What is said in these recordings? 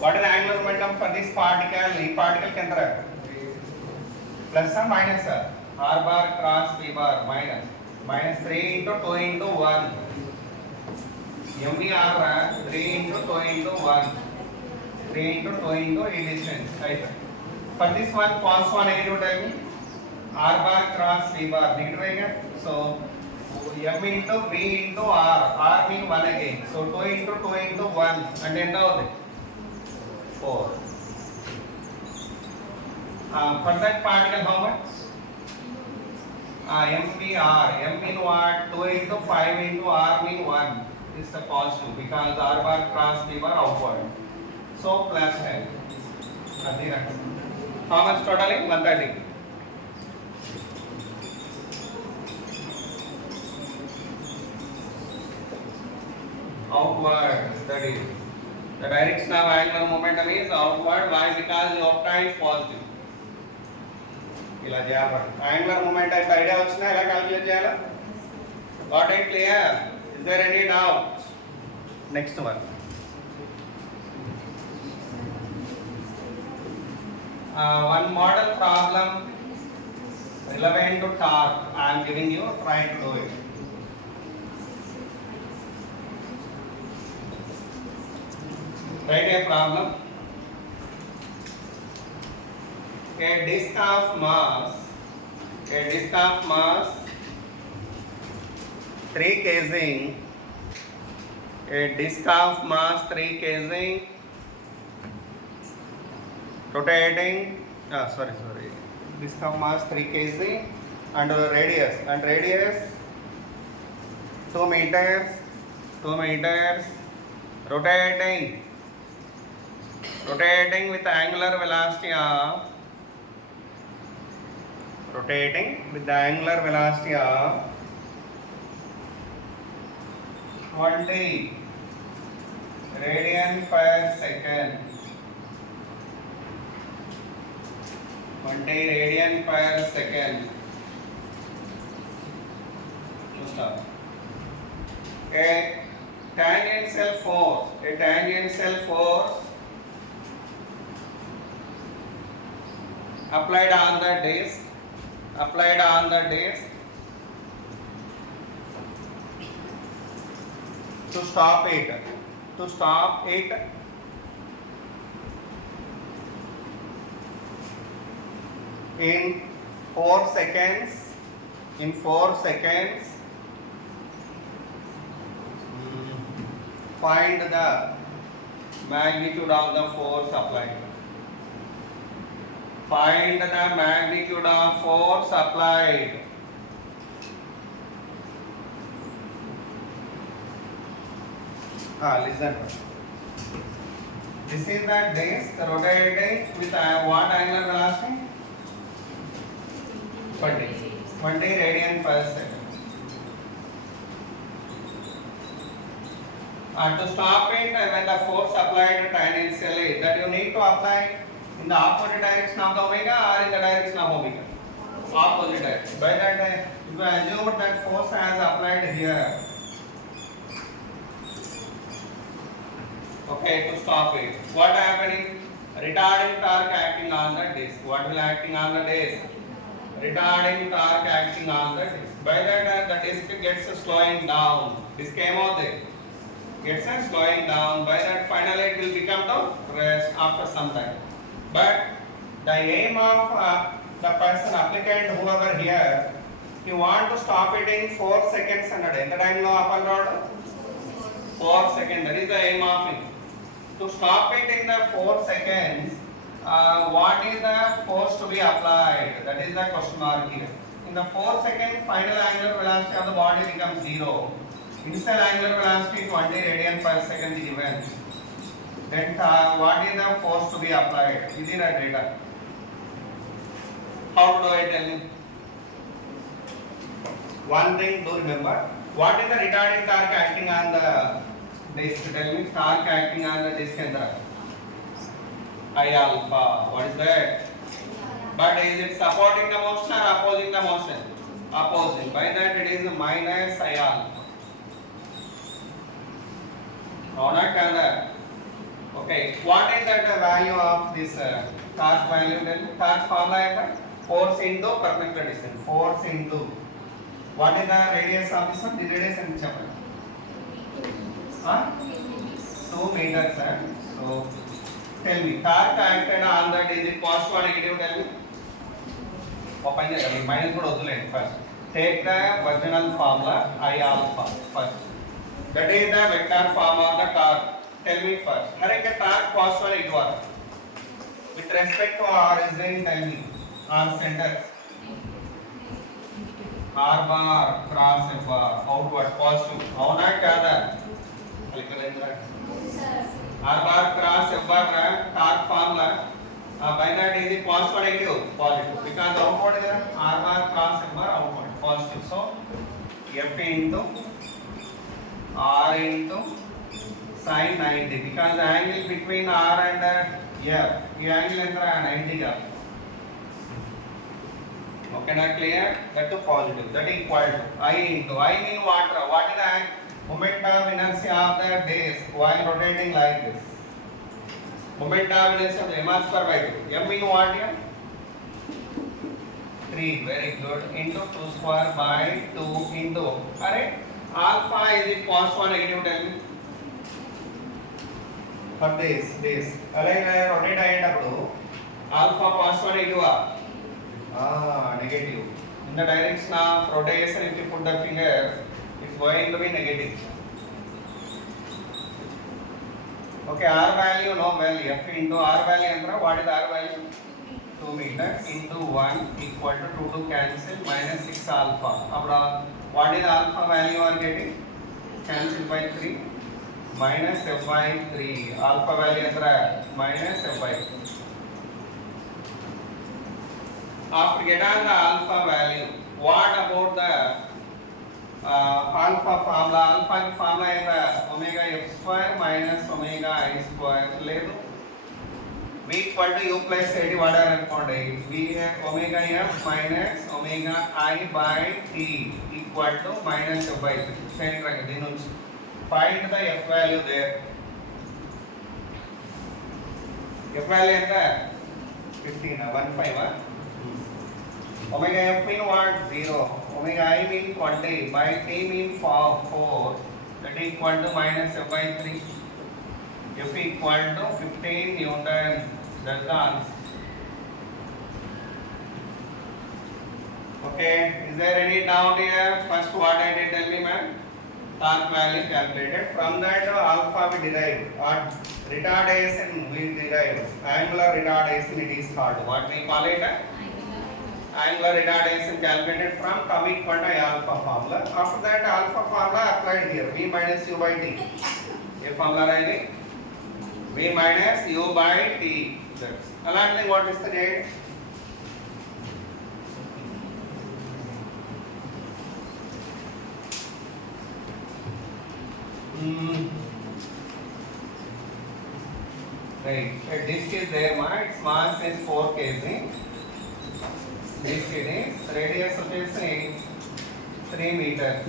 What is the angular momentum for this particle? E particle के अंदर plus or minus r bar cross p bar minus 3 into 2 into 1 mvr 3 into 2 into 1 3 into 2 into a distance right. For this one first one again you tell me r bar cross p bar negative रहेगा. So m into v into r mean 1 again. So 2 into 2 into 1 and end out 4. For that particle how much? MVR. M mean what? 2 into 5 into R mean 1. This is the positive because R bar cross P bar outward. So plus है. How much total? 130. Outward. That is. The direction of angular momentum is outward. Why? Because the octa is positive. ఇలా చేయాలి. angular momentum idea వచ్చినా ఎలా calculate చేయాలా? Got it clear? Is there any doubt? Next one. One model problem relevant to torque. I am giving you. Try to do it. Write a problem. A disk of mass 3 kg, a disk of mass 3 kg rotating, disk of mass 3 kg and radius 2 meters, rotating with angular velocity of 20 radian per second. 20 radian per second. Stop. A tangential force applied on the disk to stop it in 4 seconds find the magnitude of the force applied. Find the magnitude of force applied. Listen. This is the disk rotating with what angular velocity? 20 radian per second. To stop it when the force applied tangentially, that you need to apply in the opposite direction of the omega or in the direction of omega? Opposite direction. By that, if you assume that force has applied here, okay, to stop it, what happening? Retarding torque acting on the disk. What will acting on the disk? Retarding torque acting on the disk. By that, the disk gets slowing down. Disk came out there. Gets slowing down. By that, finally it will become the rest after some time. But the aim of the person applicant, whoever here, you want to stop it in 4 seconds and at the time no up and down 4 seconds. That is the aim of it. To stop it in the 4 seconds, what is the force to be applied? That is the question mark here. In the 4 seconds, final angular velocity of the body becomes 0. Initial angular velocity 20 radian per second is given. Then what is the force to be applied? Is it a data? How do I tell you? One thing to remember. What is the retarding torque acting on the disk? Tell me torque acting on the disk and the I alpha. What is that? But is it supporting the motion or opposing the motion? Opposing. By that it is minus I alpha. Okay, Okay, what is that value of this torque value? Then torque formula is force into perpendicular distance. Force into what is the radius of this one? The radius and chapter. 2 meters. So tell me, torque acted on that, is it positive or negative? Tell me. Open the minus good oscillate first. Take the original formula I alpha first. That is the vector form of the torque. Tell me first. Hare ke torque positive or negative? With respect to origin, tell me. R center. R bar cross F bar outward positive. అవునా కాదా? R bar cross F bar torque formula. By that is it positive or negative? Positive. Because outward is R bar cross F bar outward positive. So F into R into sin 90. Because the angle between R and F, the angle is 90 up. Okay, not clear? That to positive. That is equal to I into I mean what? What is the moment of inertia of the disc while rotating like this? Moment of inertia of the mass per by 2. M in what here? 3. Very good. Into 2 square by 2 into. Alright. Alpha is it positive or negative? Tell me. For this. Alright, rotate ayyeటప్పుడు alpha positive or negative? Negative. In the direction of rotation, if you put the finger, it's going to be negative. Okay, R value no value. F into R value, what is R value? 2 meters into 1 equal to 2 cancel minus 6 alpha. What is alpha value you are getting? Cancel by 3 minus F by 3. Alpha value minus F by 3. After get on the alpha value, what about the alpha formula? Alpha formula is the omega f square minus omega I square. Ledu V equal to U plus AD. What are you V omega f minus omega I by t equal to minus f by 3. Find the f value there. F value is the 15. Omega f mean what? 0. Omega I mean 20. By t mean 4. That is equal to minus f by 3. F equal to 15 Newton. That's the answer. Okay. Is there any doubt here? First what I did, tell me ma'am. Torque value calculated. From that alpha we derived. Or retardation we derived. Angular retardation it is called. What we call it? Angular retardation calculated from atomic quantity alpha formula. After that alpha formula applied here. V minus U by T. This formula is V minus U by T. That's what is the date? Right. A disc is there, its mass is 4 kg. Disc is radius of 3 meters.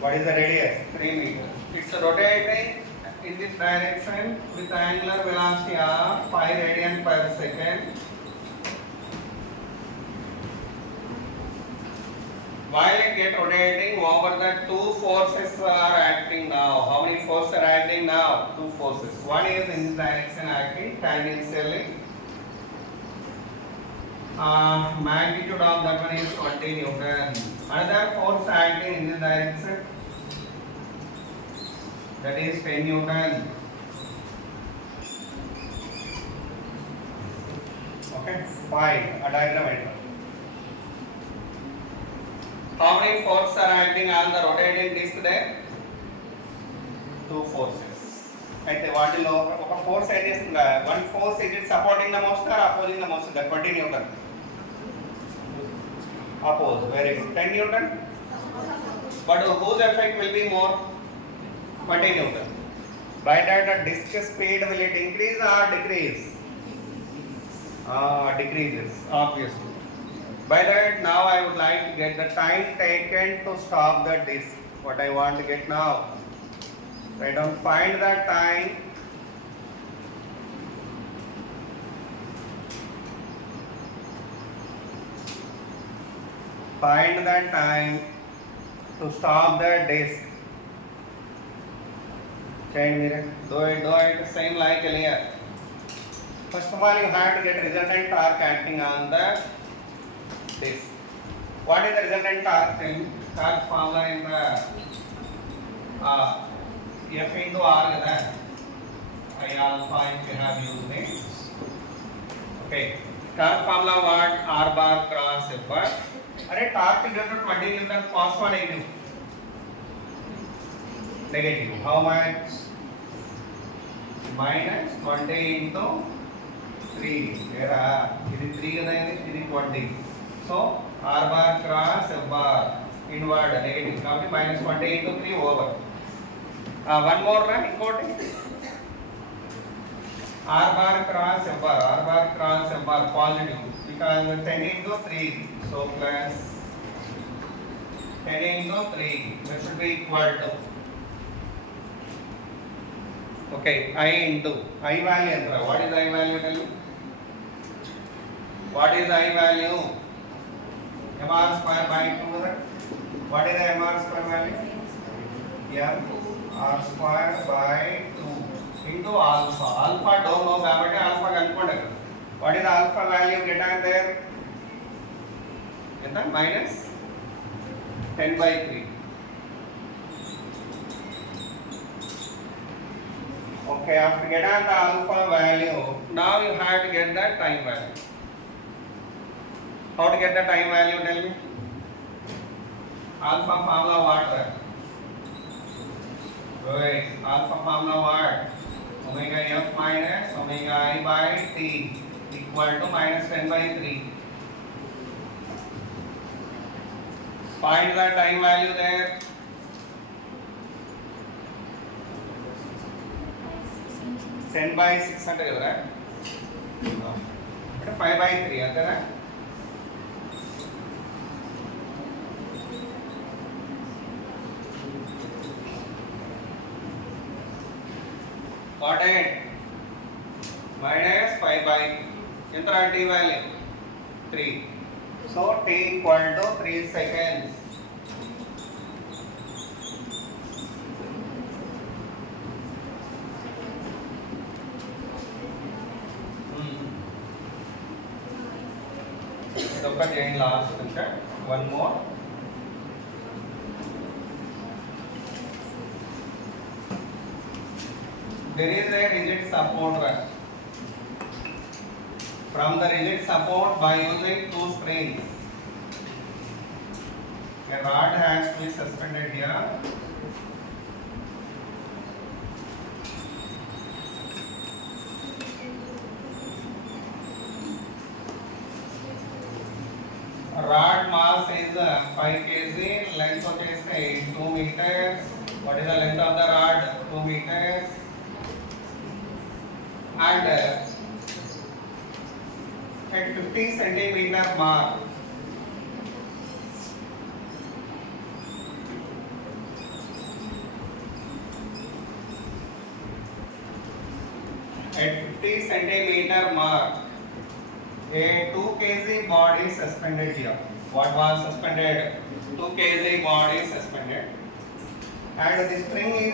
What is the radius? 3 meters. It's rotating in this direction with angular velocity of 5 radians per second. While it gets rotating, over the two forces are acting now. How many forces are acting now? Two forces. One is in this direction acting tangentially. Magnitude of that one is 20 Newton. Another force acting in this direction, that is 10 Newton. Okay, fine. A diagram item. How many forces are acting on the rotating disc there? Two forces. At what is a force is one force is it supporting the motion or opposing the motion? That 20 Newton. Oppose. Very good. 10 Newton. But whose effect will be more? 20 Newton. By that the disc speed will it increase or decrease? Decreases, obviously. By that now I would like to get the time taken to stop the disc. What I want to get now? Write down. Find the time. Find the time to stop the disk. Change mirror. Do it same like earlier. First of all, you have to get resultant torque acting on the disk. What is the resultant torque? Torque formula in the F into R is that I alpha if you have used it. Okay. Torque formula what? R bar cross F bar. अरे torque equal to 20 Newton positive or negative? Negative. How much? Minus 20 into 3. Era. This is 3 this is 20. So R bar cross F bar inward negative. Now minus 20 into 3 over. One more right? Important. R bar cross F bar positive because 10 into 3. So plus 10 into 3. That should be equal to. Okay, I into I value. What is I value? Tell me. What is I value? MR square by 2. What is the MR square value? Yeah, R square by 2 into alpha. Alpha don't know కాబట్టి alpha కనుక్కోండి. What is the alpha value get on there? ఎంత? Minus 10 by 3. Okay, after get on the alpha value, now you have to get the time value. How to get the time value? Tell me. Alpha formula what? Right. Alpha formula what? Omega f minus omega I by t equal to minus 10 by 3. Find the time value there. Ten by 6 అంటే కదరా? 5 by 3 అంతేనా? What is minus 5 by ఎంత t value 3. So t equal to 3 seconds. ఇదొక చేయండి last ఇంకా one more. There is a rigid support from the rigid support by using two springs. A rod has to be suspended here. Rod mass is 5 kg, length వచ్చేసి 2 meters. What is the length of the rod? 2 meters. And at 50 centimeter mark, at 50 centimeter mark, a 2 kg body suspended here. What was suspended? 2 kg body suspended, and the spring is